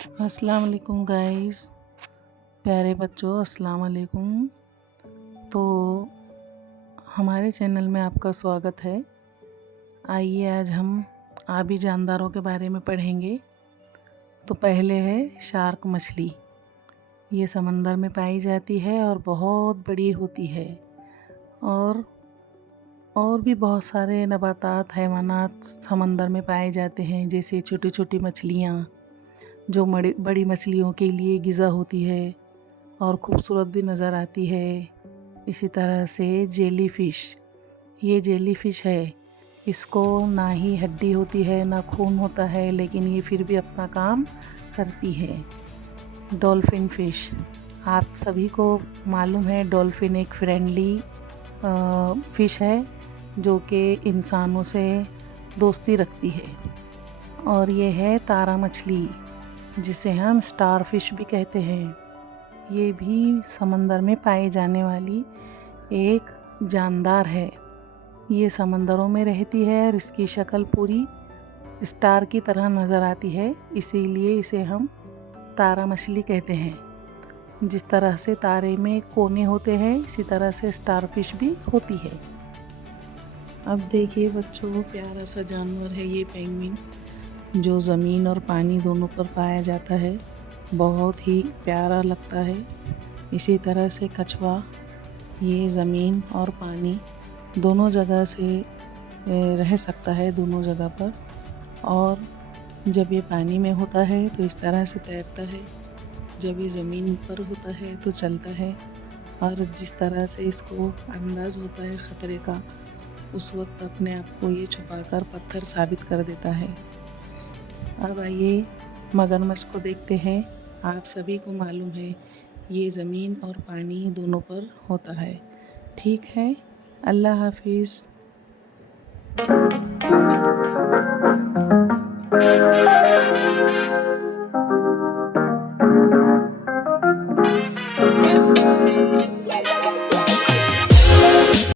अस्सलाम वालेकुम गाइस, प्यारे बच्चों, अस्सलाम वालेकुम। तो हमारे चैनल में आपका स्वागत है। आइए आज हम आबी जानदारों के बारे में पढ़ेंगे। तो पहले है शार्क मछली। ये समंदर में पाई जाती है और बहुत बड़ी होती है। और भी बहुत सारे नबातात हैवानात समंदर में पाए जाते हैं, जैसे छोटी छोटी मछलियाँ जो बड़ी मछलियों के लिए ग़िज़ा होती है और ख़ूबसूरत भी नज़र आती है। इसी तरह से जेली फ़िश, ये जेली फ़िश है, इसको ना ही हड्डी होती है ना खून होता है, लेकिन ये फिर भी अपना काम करती है। डॉल्फिन फ़िश, आप सभी को मालूम है डॉल्फिन एक फ्रेंडली फ़िश है जो कि इंसानों से दोस्ती रखती है। और ये है तारा मछली, जिसे हम स्टार फ़िश भी कहते हैं। ये भी समंदर में पाई जाने वाली एक जानदार है। ये समंदरों में रहती है और इसकी शक्ल पूरी स्टार की तरह नज़र आती है, इसीलिए इसे हम तारा मछली कहते हैं। जिस तरह से तारे में कोने होते हैं, इसी तरह से स्टार फ़िश भी होती है। अब देखिए बच्चों, प्यारा सा जानवर है ये पेंगुइन, जो ज़मीन और पानी दोनों पर पाया जाता है। बहुत ही प्यारा लगता है। इसी तरह से कछुआ, ये ज़मीन और पानी दोनों जगह से रह सकता है, दोनों जगह पर। और जब ये पानी में होता है तो इस तरह से तैरता है, जब ये ज़मीन पर होता है तो चलता है। और जिस तरह से इसको अंदाज़ होता है ख़तरे का, उस वक्त अपने आप को ये छुपाकर पत्थर साबित कर देता है। अब आइए मगरमच्छ को देखते हैं। आप सभी को मालूम है ये ज़मीन और पानी दोनों पर होता है। ठीक है, अल्लाह हाफिज़।